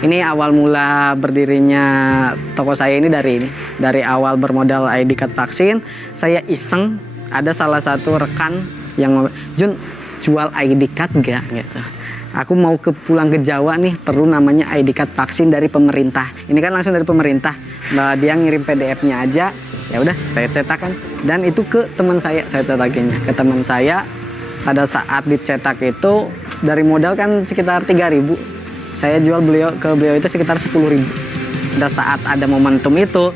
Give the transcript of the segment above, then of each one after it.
Ini awal mula berdirinya toko saya ini dari awal bermodal ID card vaksin. Saya iseng, ada salah satu rekan yang Jun jual ID card nggak gitu. Aku mau pulang ke Jawa nih, perlu namanya ID card vaksin dari pemerintah. Ini kan langsung dari pemerintah. Nah, dia ngirim PDF-nya aja. Ya udah, saya cetakkan dan itu ke teman saya cetakinnya. Ke teman saya pada saat dicetak itu dari modal kan sekitar 3.000. Saya jual ke beliau itu sekitar 10.000. Pada saat ada momentum itu,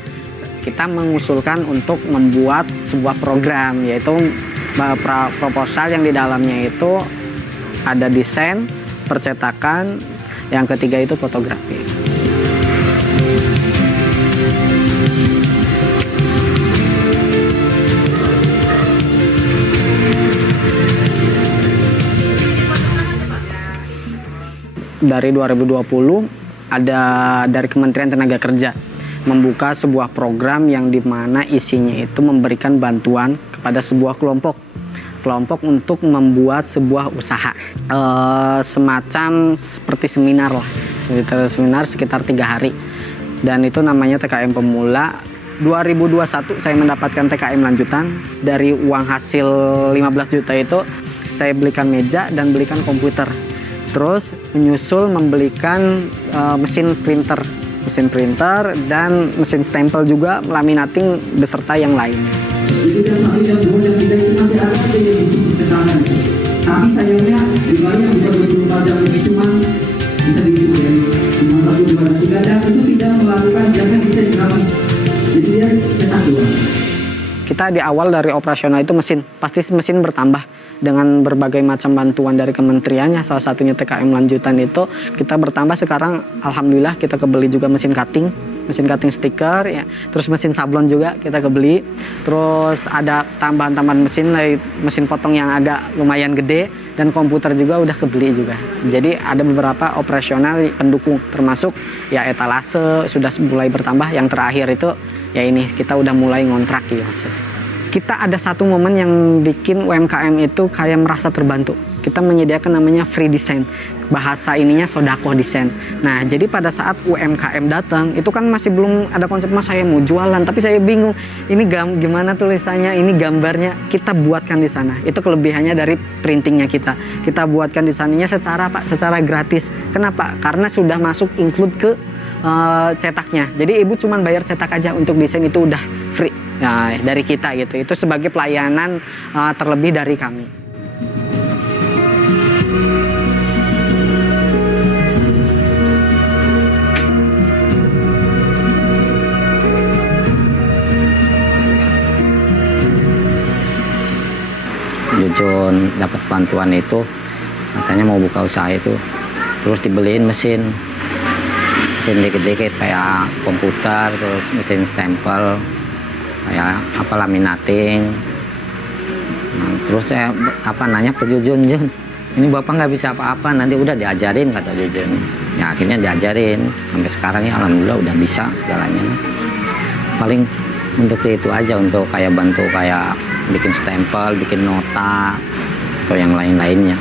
kita mengusulkan untuk membuat sebuah program, yaitu proposal yang di dalamnya itu ada desain, percetakan, yang ketiga itu fotografi. Dari 2020 ada dari Kementerian Tenaga Kerja membuka sebuah program yang dimana isinya itu memberikan bantuan kepada sebuah kelompok untuk membuat sebuah usaha, semacam seperti seminar lah, sekitar 3 hari, dan itu namanya TKM Pemula. 2021 saya mendapatkan TKM lanjutan. Dari uang hasil 15 juta itu saya belikan meja dan belikan komputer. Terus menyusul membelikan mesin printer dan mesin stempel juga, laminating beserta yang lainnya. Tidak satu yang dua yang tiga itu masih ada yang cetakan. Tapi sayangnya jumlahnya tidak 24 jam ini cuma bisa dihitung ya. Cuma 1, 2, 3 dan itu tidak melakukan jasa desain grafis. Jadi dia cetak doang. Kita di awal dari operasional itu pasti mesin bertambah. Dengan berbagai macam bantuan dari kementeriannya, salah satunya TKM lanjutan itu kita bertambah. Sekarang alhamdulillah kita kebeli juga mesin cutting stiker ya, terus mesin sablon juga kita kebeli, terus ada tambahan mesin potong yang agak lumayan gede, dan komputer juga udah kebeli juga. Jadi ada beberapa operasional pendukung, termasuk ya etalase sudah mulai bertambah. Yang terakhir itu ya ini, kita udah mulai ngontrak kios. Kita ada satu momen yang bikin UMKM itu kayak merasa terbantu. Kita menyediakan namanya free design. Bahasa ininya sodako desain. Nah, jadi pada saat UMKM datang, itu kan masih belum ada konsep, mas saya mau jualan, tapi saya bingung. Ini gimana tulisannya, ini gambarnya, kita buatkan di sana. Itu kelebihannya dari printingnya kita. Kita buatkan di sananya secara gratis. Kenapa? Karena sudah masuk include ke cetaknya. Jadi ibu cuma bayar cetak aja, untuk desain itu udah free. Nah, dari kita gitu, itu sebagai pelayanan terlebih dari kami. Jujun dapat bantuan itu, katanya mau buka usaha itu, terus dibeliin mesin dikit-dikit kayak komputer, terus mesin stempel, kayak laminating. Nah, terus saya nanya ke Jujun, ini bapak nggak bisa apa-apa, nanti udah diajarin, kata Jujun. Ya akhirnya diajarin, sampai sekarang ya alhamdulillah udah bisa segalanya. Paling untuk itu aja, untuk kayak bantu kayak bikin stempel, bikin nota, atau yang lain-lainnya.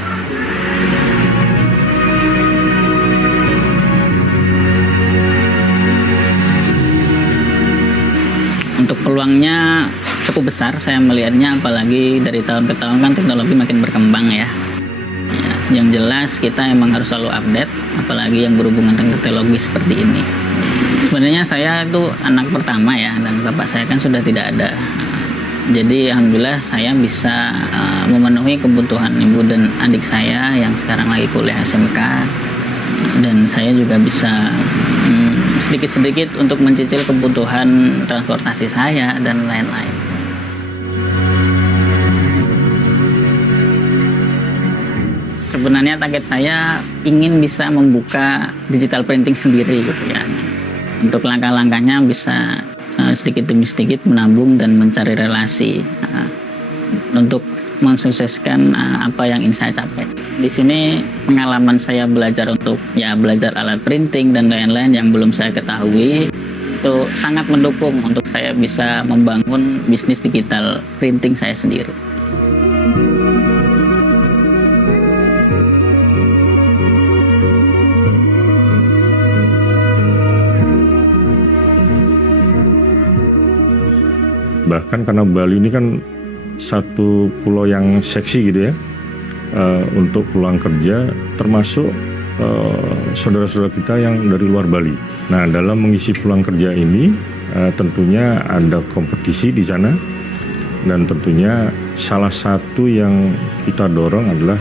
Untuk peluangnya cukup besar saya melihatnya, apalagi dari tahun ke tahun kan teknologi makin berkembang ya. Yang jelas kita emang harus selalu update, apalagi yang berhubungan dengan teknologi seperti ini. Sebenarnya saya itu anak pertama ya, dan bapak saya kan sudah tidak ada. Jadi alhamdulillah saya bisa memenuhi kebutuhan ibu dan adik saya yang sekarang lagi kuliah SMK, dan saya juga bisa sedikit-sedikit untuk mencicil kebutuhan transportasi saya dan lain-lain. Sebenarnya target saya ingin bisa membuka digital printing sendiri gitu ya. Untuk langkah-langkahnya bisa sedikit demi sedikit menabung dan mencari relasi untuk mensukseskan apa yang ingin saya capai. Di sini pengalaman saya belajar belajar alat printing dan lain-lain yang belum saya ketahui itu sangat mendukung untuk saya bisa membangun bisnis digital printing saya sendiri. Bahkan karena Bali ini kan satu pulau yang seksi gitu ya, untuk peluang kerja, termasuk saudara-saudara kita yang dari luar Bali. Nah, dalam mengisi peluang kerja ini tentunya ada kompetisi di sana, dan tentunya salah satu yang kita dorong adalah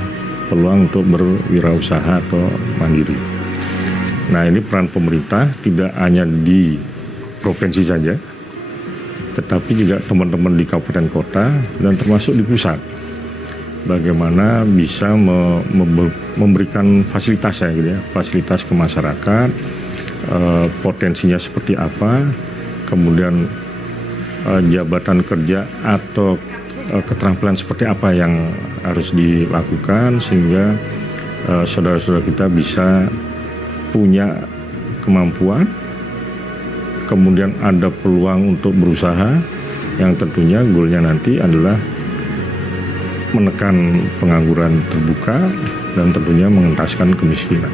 peluang untuk berwirausaha atau mandiri. Nah, ini peran pemerintah tidak hanya di provinsi saja, tetapi juga teman-teman di kabupaten kota dan termasuk di pusat. Bagaimana bisa memberikan fasilitas ya gitu ya, fasilitas ke masyarakat, potensinya seperti apa, kemudian jabatan kerja atau keterampilan seperti apa yang harus dilakukan sehingga saudara-saudara kita bisa punya kemampuan, kemudian ada peluang untuk berusaha yang tentunya goalnya nanti adalah menekan pengangguran terbuka dan tentunya mengentaskan kemiskinan.